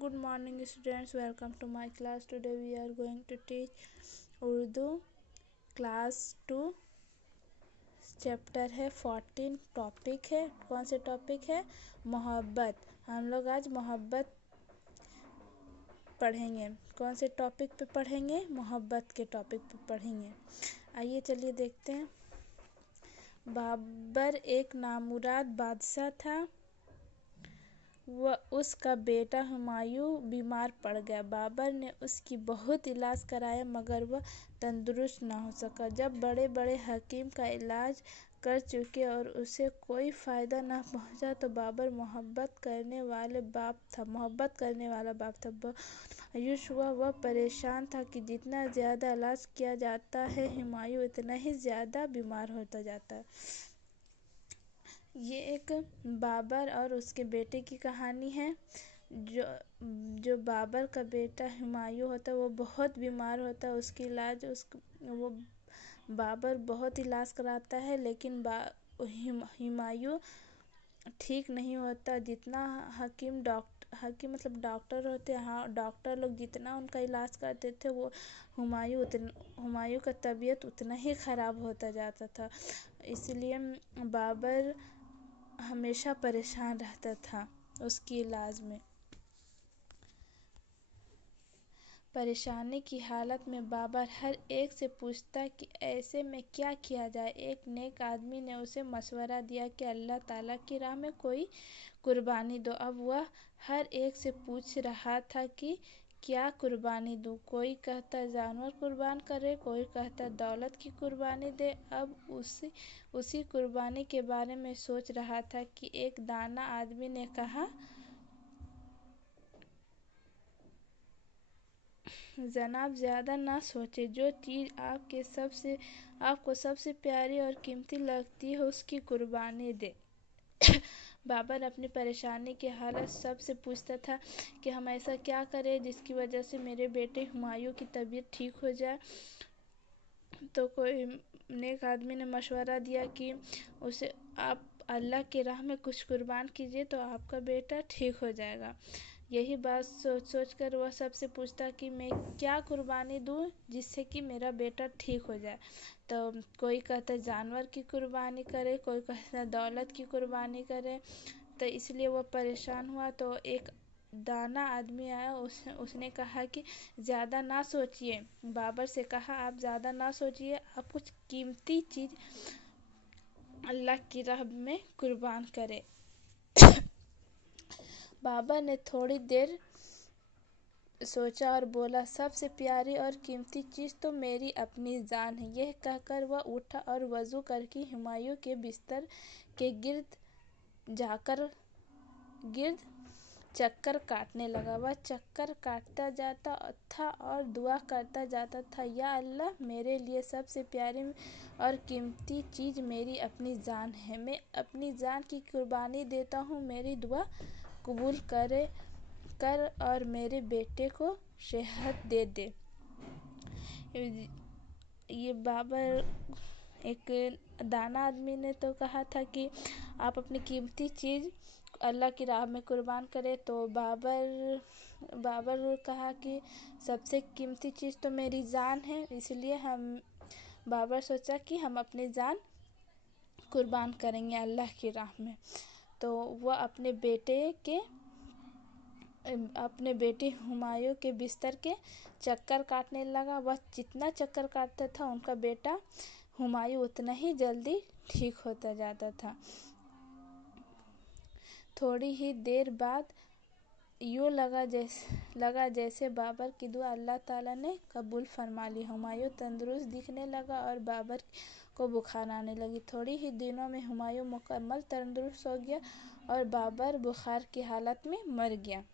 Good morning students, welcome to my class. Today we are going to teach Urdu class 2 chapter है 14। Topic है, कौन से topic है? मोहब्बत। हम लोग आज मोहब्बत पढ़ेंगे। कौन से टॉपिक पे पढ़ेंगे? मोहब्बत के टॉपिक पे पढ़ेंगे। आइए चलिए देखते हैं। बाबर एक नामुराद बादशाह था। उसका बेटा हुमायूं बीमार पड़ गया। बाबर ने उसकी बहुत इलाज कराया मगर वह तंदुरुस्त न हो सका। जब बड़े बड़े हकीम का इलाज कर चुके और उसे कोई फ़ायदा न पहुंचा तो बाबर मोहब्बत करने वाला बाप था। मायूस हुआ, वह परेशान था कि जितना ज़्यादा इलाज किया जाता है हुमायूं उतना ही ज़्यादा बीमार होता जाता है। ये एक बाबर और उसके बेटे की कहानी है। जो बाबर का बेटा हुमायूं होता है वो बहुत बीमार होता है। वो बाबर बहुत इलाज कराता है लेकिन हुमायूं ठीक नहीं होता। जितना हकीम मतलब डॉक्टर होते हैं, हाँ डॉक्टर लोग जितना उनका इलाज करते थे वो हुमायूं का तबीयत उतना ही ख़राब होता जाता था। इसलिए बाबर हमेशा परेशान रहता था उसकी इलाज में। परेशानी की हालत में बाबर हर एक से पूछता कि ऐसे में क्या किया जाए। एक नेक आदमी ने उसे मशवरा दिया कि अल्लाह ताला की राह में कोई कुर्बानी दो। अब वह हर एक से पूछ रहा था कि क्या कुर्बानी दूं। कोई कहता जानवर कुर्बान करे, कोई कहता दौलत की कुर्बानी दे। अब उसी कुर्बानी के बारे में सोच रहा था कि एक दाना आदमी ने कहा, जनाब ज़्यादा ना सोचे, जो चीज़ आपको सबसे प्यारी और कीमती लगती है उसकी कुर्बानी दे। बाबर अपनी परेशानी की हालत सबसे पूछता था कि हम ऐसा क्या करें जिसकी वजह से मेरे बेटे हुमायूं की तबीयत ठीक हो जाए। तो कोई नेक आदमी ने मशवरा दिया कि उसे आप अल्लाह की राह में कुछ कुर्बान कीजिए तो आपका बेटा ठीक हो जाएगा। यही बात सोच कर वह सबसे पूछता कि मैं क्या कुर्बानी दूं जिससे कि मेरा बेटा ठीक हो जाए। तो कोई कहता जानवर की कुर्बानी करे, कोई कहता दौलत की कुर्बानी करे। तो इसलिए वह परेशान हुआ। तो एक दाना आदमी आया, उसने कहा कि ज़्यादा ना सोचिए। बाबर से कहा आप ज़्यादा ना सोचिए, आप कुछ कीमती चीज़ अल्लाह की राह में कुर्बान करें। बाबर ने थोड़ी देर सोचा और बोला, सबसे प्यारी और कीमती चीज़ तो मेरी अपनी जान है। यह कहकर वह उठा और वज़ू करके हुमायूं के बिस्तर के गिर्द चक्कर काटने लगा। वह चक्कर काटता जाता था और दुआ करता जाता था, या अल्लाह मेरे लिए सबसे प्यारी और कीमती चीज़ मेरी अपनी जान है। मैं अपनी जान की कुर्बानी देता हूँ, मेरी दुआ कबूल कर और मेरे बेटे को सेहत दे दे। ये बाबर एक दाना आदमी ने तो कहा था कि आप अपनी कीमती चीज़ अल्लाह की राह में कुर्बान करें। तो बाबर कहा कि सबसे कीमती चीज़ तो मेरी जान है। इसलिए बाबर सोचा कि हम अपनी जान कुर्बान करेंगे अल्लाह की राह में। तो वह अपने बेटे हुमायूं के बिस्तर के चक्कर काटने लगा। वह जितना चक्कर काटता था उनका बेटा हुमायूं उतना ही जल्दी ठीक होता जाता था। थोड़ी ही देर बाद यूँ लगा जैसे बाबर की दुआ अल्लाह ताला ने कबूल फरमा ली। हुमायूं तंदुरुस्त दिखने लगा और बाबर को बुखार आने लगी। थोड़ी ही दिनों में हुमायूं मुकम्मल तंदुरुस्त हो गया और बाबर बुखार की हालत में मर गया।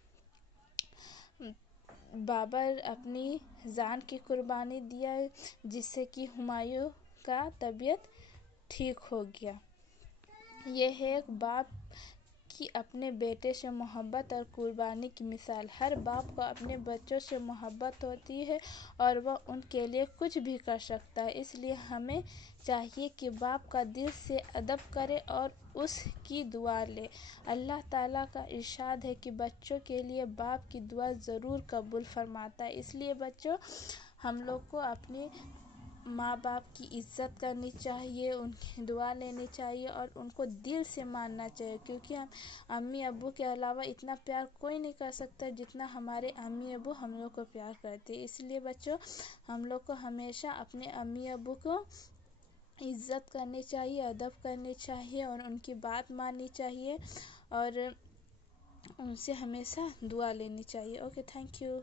बाबर अपनी जान की कुर्बानी दिया जिससे कि हुमायूं का तबीयत ठीक हो गया। यह है एक बाप की अपने बेटे से मोहब्बत और कुर्बानी की मिसाल। हर बाप को अपने बच्चों से मोहब्बत होती है और वह उनके लिए कुछ भी कर सकता है। इसलिए हमें चाहिए कि बाप का दिल से अदब करें और اس کی دعا لیں۔ اللہ تعالیٰ کا ارشاد ہے کہ بچوں کے لیے باپ کی دعا ضرور قبول فرماتا ہے۔ اس لیے بچوں، ہم لوگ کو اپنے ماں باپ کی عزت کرنی چاہیے، ان کی دعا لینی چاہیے اور ان کو دل سے ماننا چاہیے، کیونکہ ہم امی ابو کے علاوہ اتنا پیار کوئی نہیں کر سکتا جتنا ہمارے امی ابو ہم لوگ کو پیار کرتے ہیں۔ اس لیے بچوں، ہم لوگ کو ہمیشہ اپنے امی ابو کو عزت کرنی چاہیے، ادب کرنی چاہیے اور ان کی بات ماننی چاہیے اور ان سے ہمیشہ دعا لینی چاہیے۔ Okay, thank you.